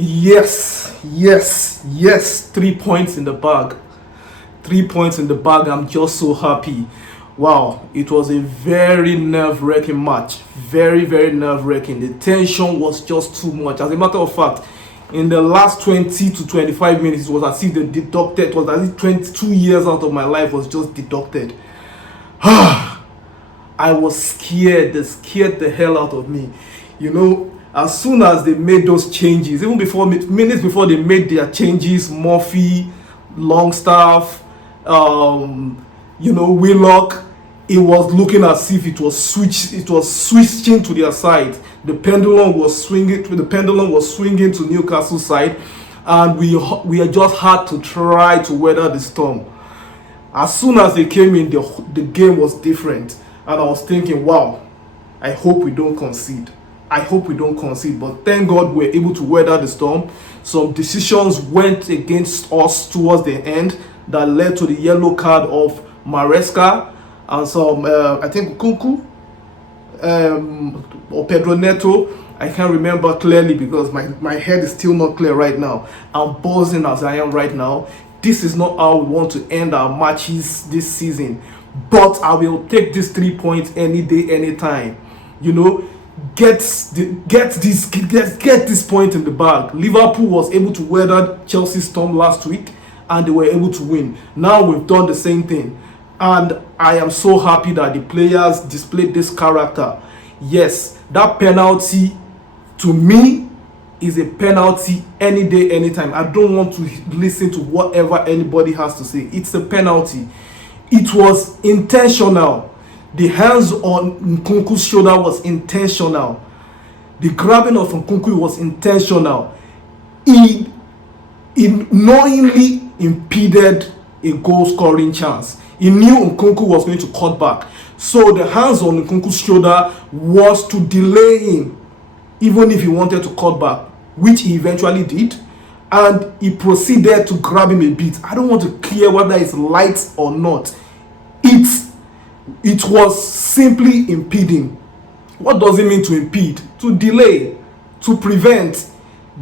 Yes. 3 points in the bag. 3 points in the bag. I'm just so happy. Wow, it was a very nerve-wracking match. Very nerve-wracking. The tension was just too much. As a matter of fact, in the last 20 to 25 minutes, it was as if they deducted, it was as if 22 years out of my life was just deducted. I was scared. They scared the hell out of me. As soon as they made those changes, even before minutes before they made their changes, Murphy, Longstaff, Willock, it was looking as if it was switching to their side. The pendulum was swinging to Newcastle side, and we just had to try to weather the storm. As soon as they came in, the game was different, and I was thinking, wow, I hope we don't concede. But thank God we're able to weather the storm. Some decisions went against us towards the end that led to the yellow card of Maresca and some, I think, Kunku or Pedro Neto. I can't remember clearly because my head is still not clear right now. I'm buzzing as I am right now. This is not how we want to end our matches this season. But I will take these 3 points any day, anytime. Get this point in the bag. Liverpool was able to weather Chelsea's storm last week, and they were able to win. Now we've done the same thing, and I am so happy that the players displayed this character. Yes, that penalty to me is a penalty any day, anytime. I don't want to listen to whatever anybody has to say. It's a penalty. It was intentional. The hands on Nkunku's shoulder was intentional. The grabbing of Nkunku was intentional. It knowingly impeded a goal-scoring chance. He knew Nkunku was going to cut back. So the hands on Nkunku's shoulder was to delay him, even if he wanted to cut back, which he eventually did. And he proceeded to grab him a bit. I don't want to clear whether it's light or not. It was simply impeding. What does it mean to impede? To delay, to prevent.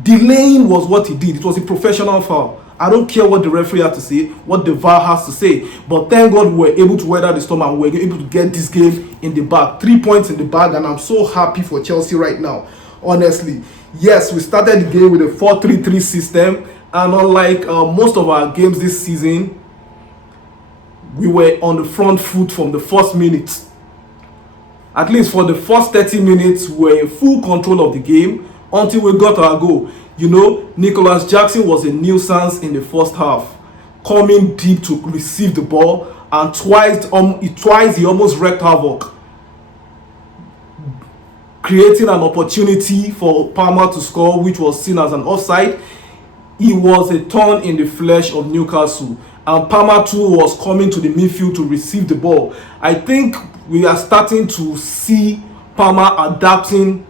Delaying was what he did. It was a professional foul. I don't care what the referee had to say, what the VAR has to say. But thank God we were able to weather the storm and we were able to get this game in the bag. 3 points in the bag, and I'm so happy for Chelsea right now. Honestly. Yes, we started the game with a 4-3-3 system. And unlike most of our games this season, we were on the front foot from the first minute. At least for the first 30 minutes, we were in full control of the game until we got our goal. Nicholas Jackson was a nuisance in the first half, coming deep to receive the ball, and twice he almost wreaked havoc, creating an opportunity for Palmer to score, which was seen as an offside. He was a thorn in the flesh of Newcastle, and Palmer too was coming to the midfield to receive the ball. I think we are starting to see Palmer adapting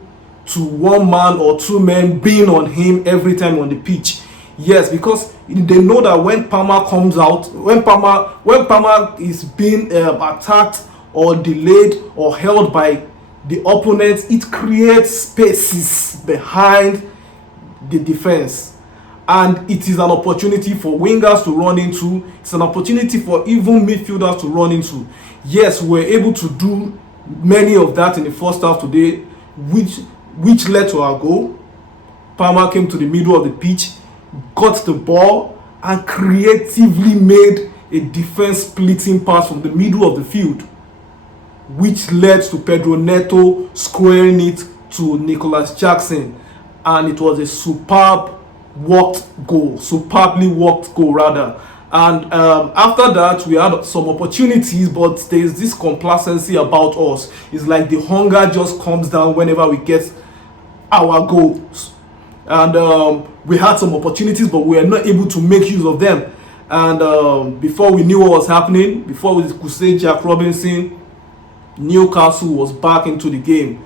to one man or two men being on him every time on the pitch. Yes, because they know that when Palmer comes out, when Palmer is being attacked or delayed or held by the opponents, it creates spaces behind the defense. And it is an opportunity for wingers to run into. It's an opportunity for even midfielders to run into. Yes, we were able to do many of that in the first half today, which led to our goal. Palmer came to the middle of the pitch, got the ball, and creatively made a defense-splitting pass from the middle of the field, which led to Pedro Neto squaring it to Nicholas Jackson. And it was a superbly worked goal rather. And after that, we had some opportunities, but there's this complacency about us. It's like the hunger just comes down whenever we get our goals. And we had some opportunities, but we were not able to make use of them. And before we knew what was happening, before we could say Jack Robinson, Newcastle was back into the game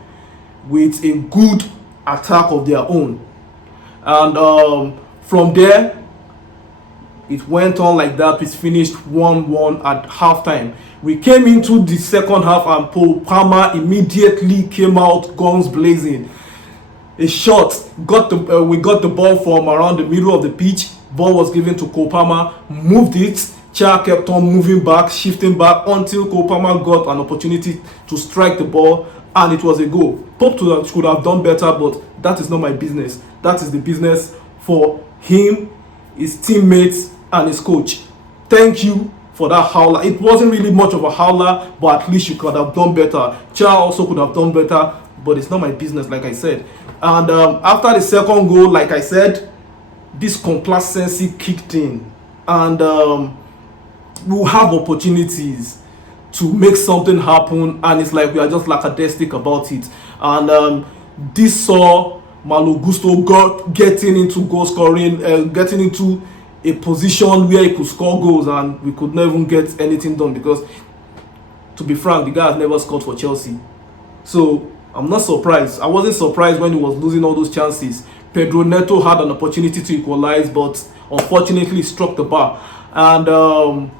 with a good attack of their own. And from there, it went on like that. We finished 1-1 at halftime. We came into the second half and Paul Palmer immediately came out guns blazing. a shot. We got the ball from around the middle of the pitch. Ball was given to Cole Palmer, moved it. Cha kept on moving back, shifting back until Cole Palmer got an opportunity to strike the ball, and it was a goal. Pope could have done better, but that is not my business. That is the business for him, his teammates, and his coach. Thank you for that howler. It wasn't really much of a howler, but at least you could have done better. Cha also could have done better, but it's not my business, like I said. And after the second goal, like I said, this complacency kicked in, and we'll have opportunities to make something happen, and it's like we are just lackadaisical about it. And this saw Malo Gusto getting into goal scoring, getting into a position where he could score goals, and we could never even get anything done because, to be frank, the guy has never scored for Chelsea. So I'm not surprised. I wasn't surprised when he was losing all those chances. Pedro Neto had an opportunity to equalize, but unfortunately he struck the bar. And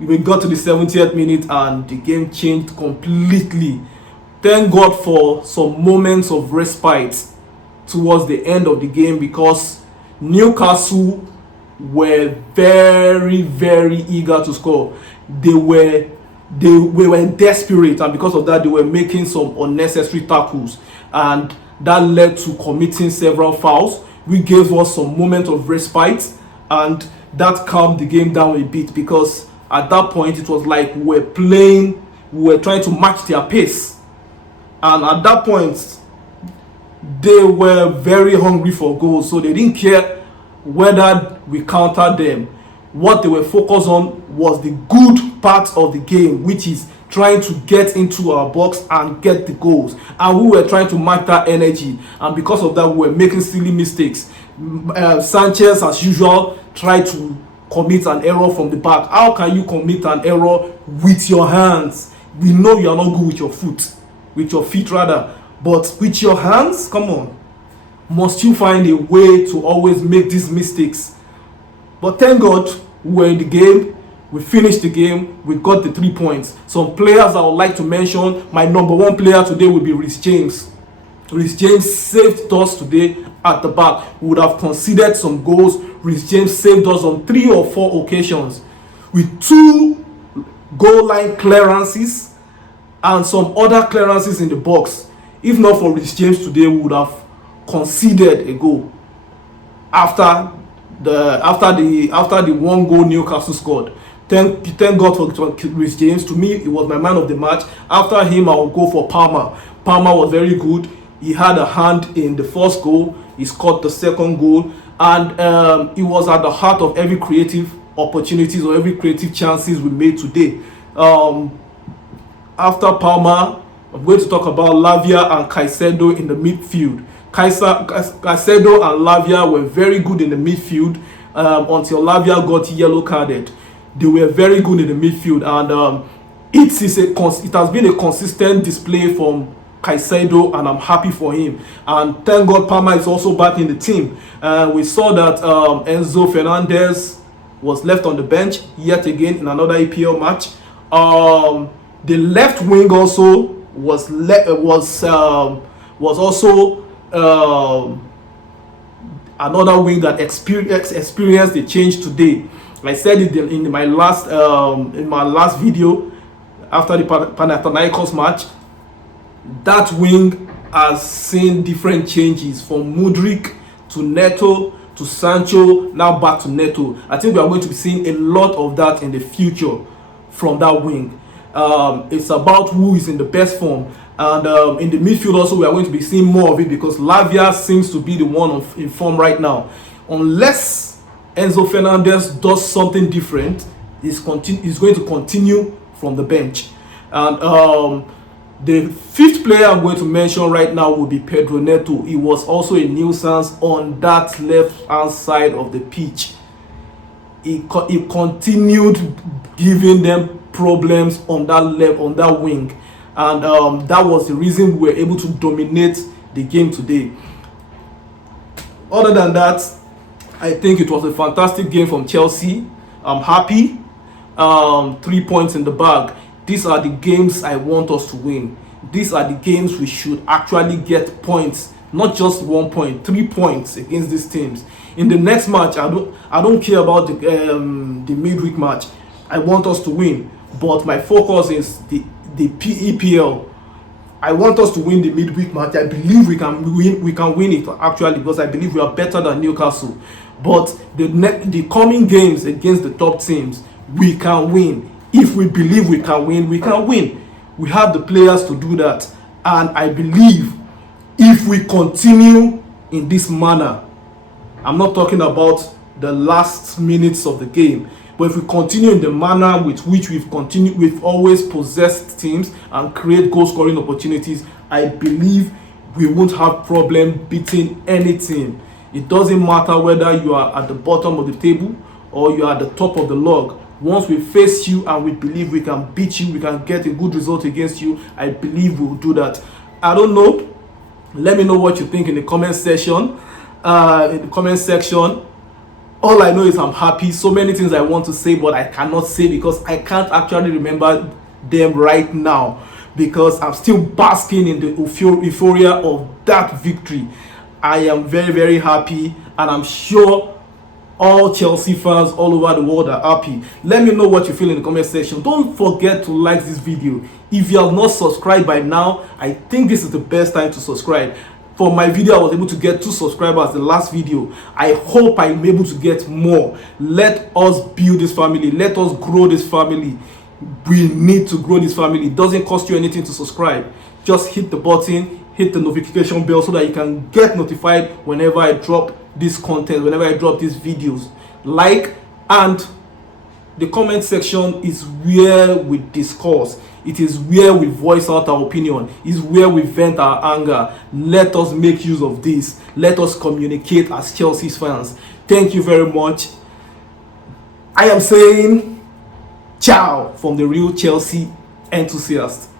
we got to the 70th minute and the game changed completely. Thank God for some moments of respite towards the end of the game, because Newcastle were very, very eager to score. They were desperate, and because of that they were making some unnecessary tackles, and that led to committing several fouls. We gave us some moment of respite, and that calmed the game down a bit, because at that point it was like we were trying to match their pace, and at that point they were very hungry for goals, so they didn't care whether we countered them. What they were focused on was the good part of the game, which is trying to get into our box and get the goals, and we were trying to match that energy, and because of that we were making silly mistakes. Sanchez, as usual, tried to commit an error from the back. How can you commit an error with your hands? We know you are not good with your feet rather, but with your hands, come on, must you find a way to always make these mistakes? But thank God we were in the game, we finished the game, we got the 3 points. Some players I would like to mention, my number one player today will be Reece James. Reece James saved us today at the back. We would have conceded some goals. Reece James saved us on 3 or 4 occasions with 2 goal line clearances and some other clearances in the box. If not for Reece James today, we would have conceded a goal after the 1 goal Newcastle scored. Thank God for Reece James. To me, it was my man of the match. After him, I will go for Palmer. Palmer was very good. He had a hand in the first goal. He scored the second goal, and it was at the heart of every creative opportunities or every creative chances we made today. After Palmer, I'm going to talk about Lavia and Caicedo in the midfield. Caicedo and Lavia were very good in the midfield until Lavia got yellow carded. They were very good in the midfield, and it has been a consistent display from Caicedo, and I'm happy for him. And thank God Palmer is also back in the team. We saw that Enzo Fernandez was left on the bench yet again in another EPL match. The left wing also was also another wing that experienced a change today. I said it in my last video after the Panathinaikos match. That wing has seen different changes from Mudryk to Neto to Sancho, now back to Neto. I think we are going to be seeing a lot of that in the future from that wing. It's about who is in the best form, and in the midfield also we are going to be seeing more of it, because Lavia seems to be the one in form right now. Unless Enzo Fernandez does something different, he's going to continue from the bench. And the 5th player I'm going to mention right now will be Pedro Neto. He was also a nuisance on that left hand side of the pitch. He continued giving them problems on that wing, and that was the reason we were able to dominate the game today. Other than that, I think it was a fantastic game from Chelsea. I'm happy. 3 points in the bag. These are the games I want us to win. These are the games we should actually get points not just 1 point, 3 points against these teams. In the next match, I don't care about the midweek match. I want us to win, but my focus is the EPL. I want us to win the midweek match. I believe we can win. We can win it actually, because I believe we are better than Newcastle. But the coming games against the top teams, we can win. If we believe we can win, we can win. We have the players to do that, and I believe if we continue in this manner, I'm not talking about the last minutes of the game, but if we continue in the manner with which we've always possessed teams and create goal scoring opportunities, I believe we won't have problem beating any team. It doesn't matter whether you are at the bottom of the table or you are at the top of the log. Once we face you and we believe we can beat you, we can get a good result against you, I believe we'll do that. I don't know. Let me know what you think in the comment section. All I know is I'm happy. So many things I want to say, but I cannot say because I can't actually remember them right now, because I'm still basking in the euphoria of that victory. I am very, very happy, and I'm sure all Chelsea fans all over the world are happy. Let me know what you feel in the comment section. Don't forget to like this video. If you have not subscribed by now, I think this is the best time to subscribe. For my video, I was able to get 2 subscribers the last video. I hope I'm able to get more. Let us build this family. Let us grow this family. We need to grow this family. It doesn't cost you anything to subscribe. Just hit the button, hit the notification bell so that you can get notified whenever I drop this content, whenever I drop these videos. Like, and the comment section is where we discuss. It is where we voice out our opinion. It's where we vent our anger. Let us make use of this. Let us communicate as Chelsea fans. Thank you very much. I am saying ciao from the real Chelsea enthusiast.